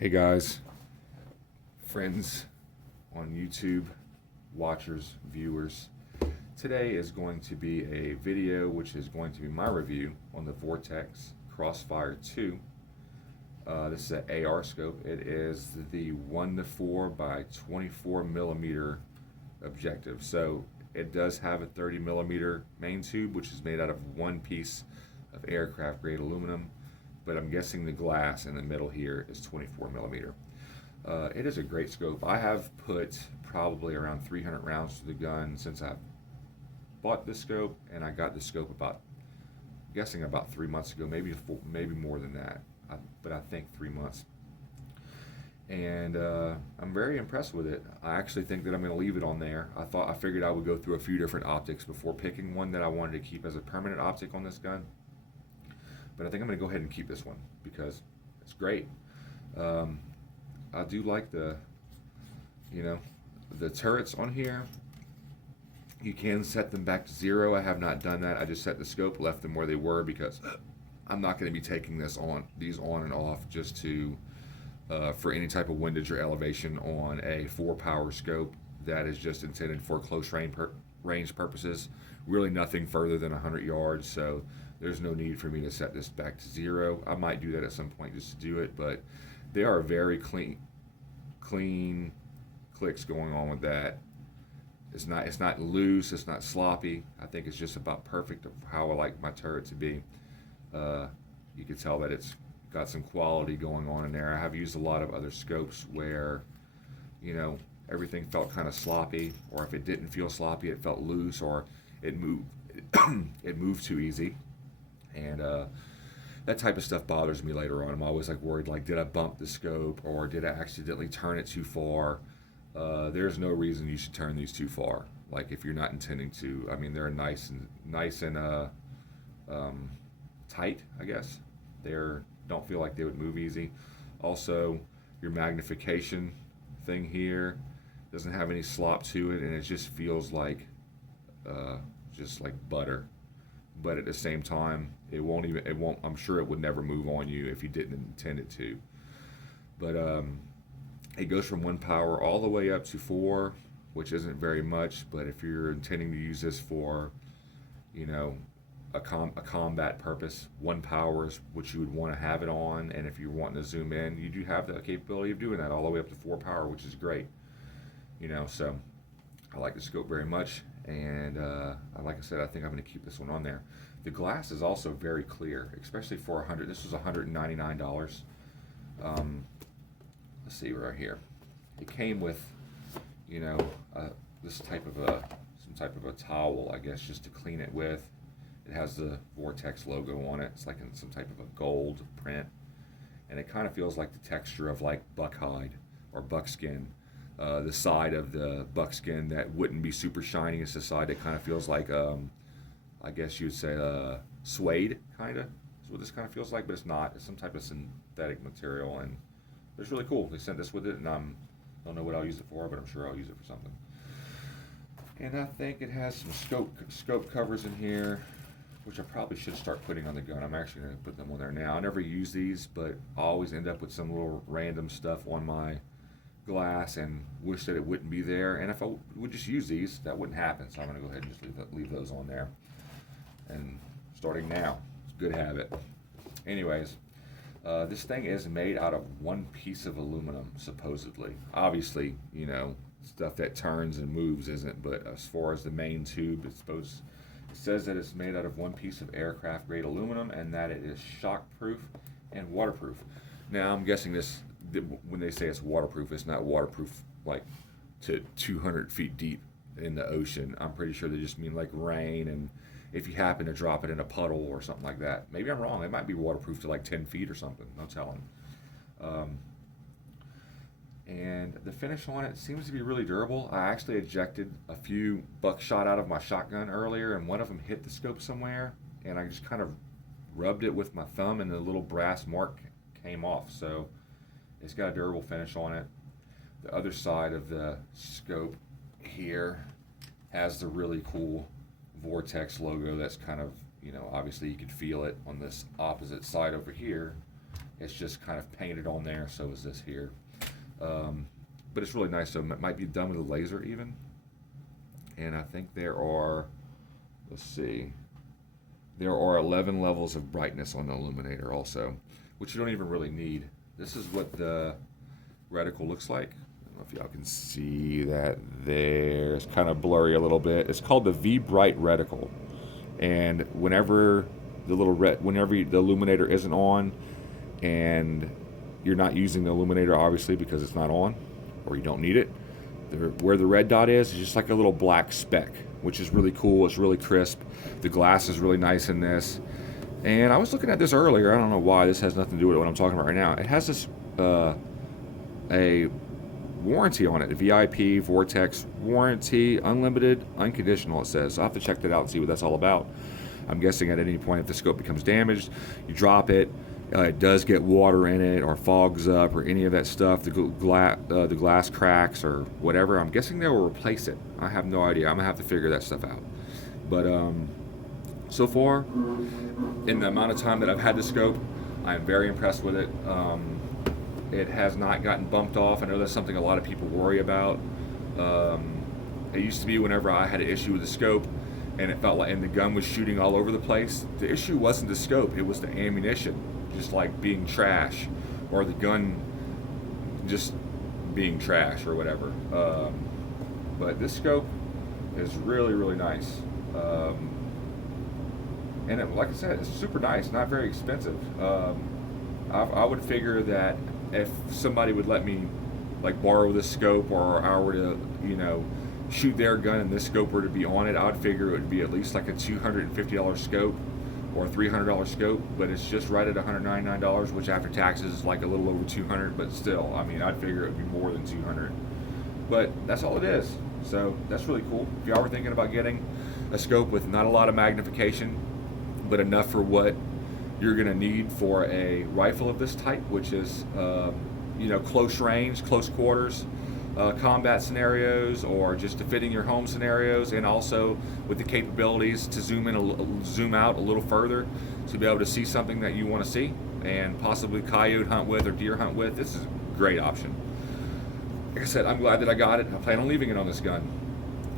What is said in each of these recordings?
Hey guys, friends on YouTube, watchers, viewers. Today is going to be a video which is going to be my review on the Vortex Crossfire 2. This is an AR scope. It is the 1:4 by 24 millimeter objective. So it does have a 30 millimeter main tube, which is made out of one piece of aircraft grade aluminum, but I'm guessing the glass in the middle here is 24 millimeter. It is a great scope. I have put probably around 300 rounds to the gun since I bought this scope, and I got this scope guessing about 3 months ago, maybe more than that, but I think 3 months. And I'm very impressed with it. I actually think that I'm going to leave it on there. I figured I would go through a few different optics before picking one that I wanted to keep as a permanent optic on this gun. But I think I'm going to go ahead and keep this one because it's great. I do like the turrets on here. You can set them back to 0. I have not done that. I just set the scope, left them where they were because I'm not going to be taking these on and off just to for any type of windage or elevation on a 4-power scope that is just intended for close range purposes. Really nothing further than 100 yards. So there's no need for me to set this back to 0. I might do that at some point just to do it, but they are very clean clicks going on with that. It's not loose, it's not sloppy. I think it's just about perfect of how I like my turret to be. You can tell that it's got some quality going on in there. I have used a lot of other scopes where, everything felt kind of sloppy, or if it didn't feel sloppy, it felt loose, or it moved it moved too easy. And that type of stuff bothers me later on. I'm always worried, did I bump the scope or did I accidentally turn it too far? There's no reason you should turn these too far. If you're not intending to. I mean, they're nice and tight, I guess. They're don't feel like they would move easy. Also, your magnification thing here doesn't have any slop to it, and it just feels like butter. But at the same time, it won't. I'm sure it would never move on you if you didn't intend it to. But it goes from 1 power all the way up to 4, which isn't very much. But if you're intending to use this for, a combat purpose, 1 power is what you would want to have it on. And if you're wanting to zoom in, you do have the capability of doing that all the way up to 4 power, which is great. So I like the scope very much. And like I said, I think I'm going to keep this one on there. The glass is also very clear, especially for 100. This was $199. Let's see right here. It came with, this type of some type of a towel, I guess, just to clean it with. It has the Vortex logo on it. It's like in some type of a gold print, and it kind of feels like the texture of buck hide or buckskin. The side of the buckskin that wouldn't be super shiny is the side that kind of feels like, I guess you'd say, suede, kind of. That's what this kind of feels like, but it's not. It's some type of synthetic material, and it's really cool. They sent this with it, and I don't know what I'll use it for, but I'm sure I'll use it for something. And I think it has some scope covers in here, which I probably should start putting on the gun. I'm actually going to put them on there now. I never use these, but I always end up with some little random stuff on my glass and wish that it wouldn't be there. And if I would just use these, that wouldn't happen. So I'm going to go ahead and just leave those on there. And starting now, it's a good habit. Anyways, this thing is made out of one piece of aluminum, supposedly. Obviously, stuff that turns and moves isn't, but as far as the main tube, it says that it's made out of one piece of aircraft grade aluminum and that it is shockproof and waterproof. Now, I'm guessing when they say it's waterproof, it's not waterproof to 200 feet deep in the ocean. I'm pretty sure they just mean rain, and if you happen to drop it in a puddle or something like that. Maybe I'm wrong. It might be waterproof to 10 feet or something. No telling. And the finish on it seems to be really durable. I actually ejected a few buckshot out of my shotgun earlier, and one of them hit the scope somewhere, and I just kind of rubbed it with my thumb, and the little brass mark came off. So it's got a durable finish on it. The other side of the scope here has the really cool Vortex logo that's kind of, obviously you could feel it on this opposite side over here. It's just kind of painted on there. So is this here. But it's really nice. So it might be done with a laser even. And I think there are, let's see, there are 11 levels of brightness on the illuminator also, which you don't even really need. This is what the reticle looks like. I don't know if y'all can see that there. It's kind of blurry a little bit. It's called the V-Bright reticle. And whenever whenever the illuminator isn't on, and you're not using the illuminator obviously because it's not on, or you don't need it, where the red dot is just like a little black speck, which is really cool. It's really crisp. The glass is really nice in this. And I was looking at this earlier. I don't know why. This has nothing to do with what I'm talking about right now. It has this a warranty on it, a VIP Vortex warranty, unlimited, unconditional, it says. So I'll have to check that out and see what that's all about. I'm guessing at any point if the scope becomes damaged, you drop it, it does get water in it or fogs up or any of that stuff, the glass cracks or whatever, I'm guessing they will replace it. I have no idea. I'm going to have to figure that stuff out. But so far, in the amount of time that I've had the scope, I'm very impressed with it. It has not gotten bumped off. I know that's something a lot of people worry about. It used to be whenever I had an issue with the scope and it felt like, and the gun was shooting all over the place, the issue wasn't the scope, it was the ammunition, just like being trash, or the gun just being trash or whatever. But this scope is really, really nice. And it, like I said, it's super nice, not very expensive. I would figure that if somebody would let me like borrow this scope, or I were to, you know, shoot their gun and this scope were to be on it, I would figure it would be at least like a $250 scope or a $300 scope, but it's just right at $199, which after taxes is like a little over $200, but still, I mean, I'd figure it would be more than $200. But that's all it is. So that's really cool. If y'all were thinking about getting a scope with not a lot of magnification, but enough for what you're going to need for a rifle of this type, which is, you know, close range, close quarters, combat scenarios, or just to fit in your home scenarios, and also with the capabilities to zoom out a little further to be able to see something that you want to see and possibly coyote hunt with or deer hunt with. This is a great option. Like I said, I'm glad that I got it. I plan on leaving it on this gun.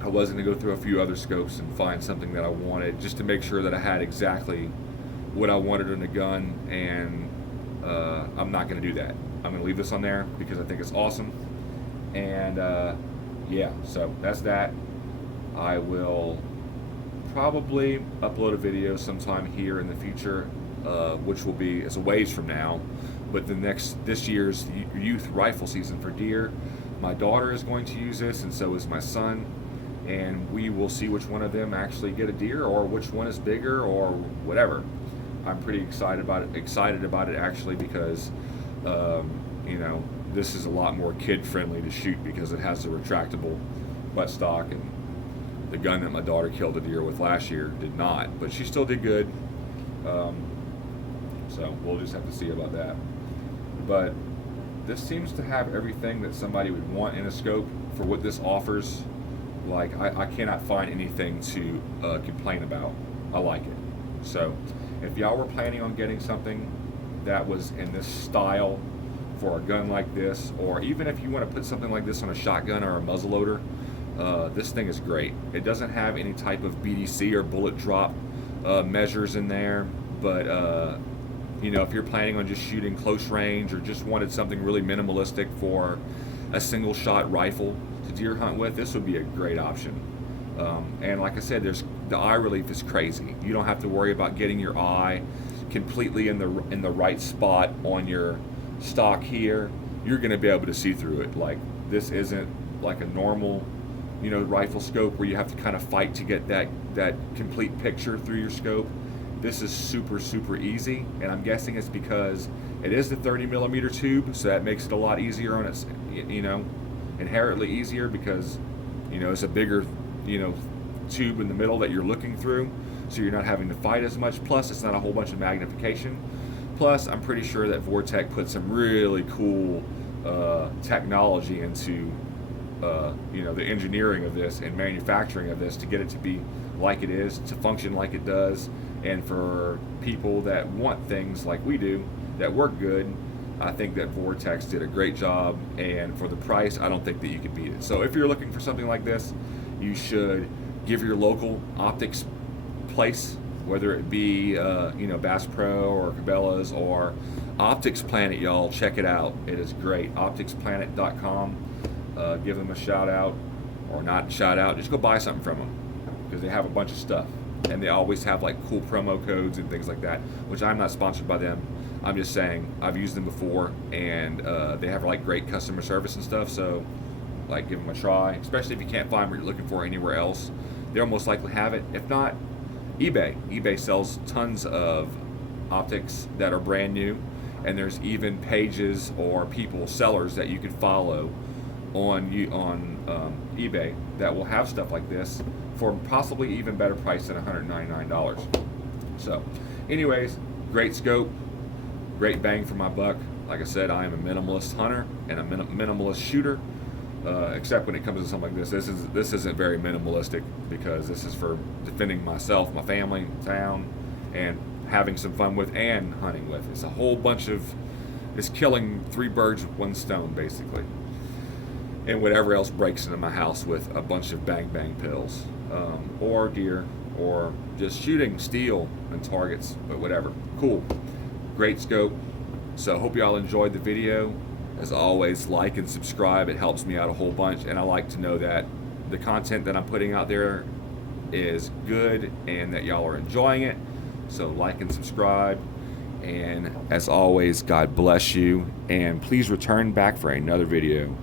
I was going to go through a few other scopes and find something that I wanted just to make sure that I had exactly what I wanted in a gun, and I'm not going to do that. I'm going to leave this on there because I think it's awesome. And yeah, so that's that. I will probably upload a video sometime here in the future, which will be, it's a ways from now, but this year's youth rifle season for deer. My daughter is going to use this, and so is my son, and we will see which one of them actually get a deer, or which one is bigger, or whatever. I'm pretty excited about it actually, because you know, this is a lot more kid friendly to shoot because it has the retractable buttstock, and the gun that my daughter killed a deer with last year did not, but she still did good. So we'll just have to see about that. But this seems to have everything that somebody would want in a scope for what this offers. Like, I cannot find anything to complain about. I like it. So if y'all were planning on getting something that was in this style for a gun like this, or even if you want to put something like this on a shotgun or a muzzleloader, this thing is great. It doesn't have any type of BDC or bullet drop measures in there, but you know, if you're planning on just shooting close range or just wanted something really minimalistic for a single shot rifle to deer hunt with, this would be a great option. And like I said, the eye relief is crazy. You don't have to worry about getting your eye completely in the right spot on your stock here. You're going to be able to see through it. Like, this isn't like a normal, you know, rifle scope where you have to kind of fight to get that complete picture through your scope. This is super, super easy, and I'm guessing it's because it is the 30 millimeter tube, so that makes it a lot easier on its, you know, inherently easier because, you know, it's a bigger, you know, tube in the middle that you're looking through, so you're not having to fight as much. Plus, it's not a whole bunch of magnification. Plus, I'm pretty sure that Vortex put some really cool technology into, you know, the engineering of this and manufacturing of this to get it to be like it is, to function like it does, and for people that want things like we do that work good. I think that Vortex did a great job, and for the price, I don't think that you could beat it. So if you're looking for something like this, you should give your local optics place, whether it be Bass Pro or Cabela's or Optics Planet, y'all. Check it out. It is great. OpticsPlanet.com. Give them a shout out, or not shout out. Just go buy something from them, because they have a bunch of stuff, and they always have like cool promo codes and things like that. Which I'm not sponsored by them. I'm just saying I've used them before, and they have like great customer service and stuff. So like give them a try, especially if you can't find what you're looking for anywhere else. They'll most likely have it. If not, eBay sells tons of optics that are brand new, and there's even pages or sellers that you can follow on eBay that will have stuff like this for possibly even better price than $199. So anyways, great scope, great bang for my buck. Like I said, I am a minimalist hunter and a minimalist shooter, except when it comes to something like this. This isn't very minimalistic, because this is for defending myself, my family, town, and having some fun with and hunting with. It's a whole bunch of, it's killing 3 birds with 1 stone basically, and whatever else breaks into my house with a bunch of bang bang pills, or deer, or just shooting steel and targets, but whatever. Cool, great scope. So hope y'all enjoyed the video. As always, like and subscribe. It helps me out a whole bunch, and I like to know that the content that I'm putting out there is good and that y'all are enjoying it. So like and subscribe, and as always, God bless you, and please return back for another video.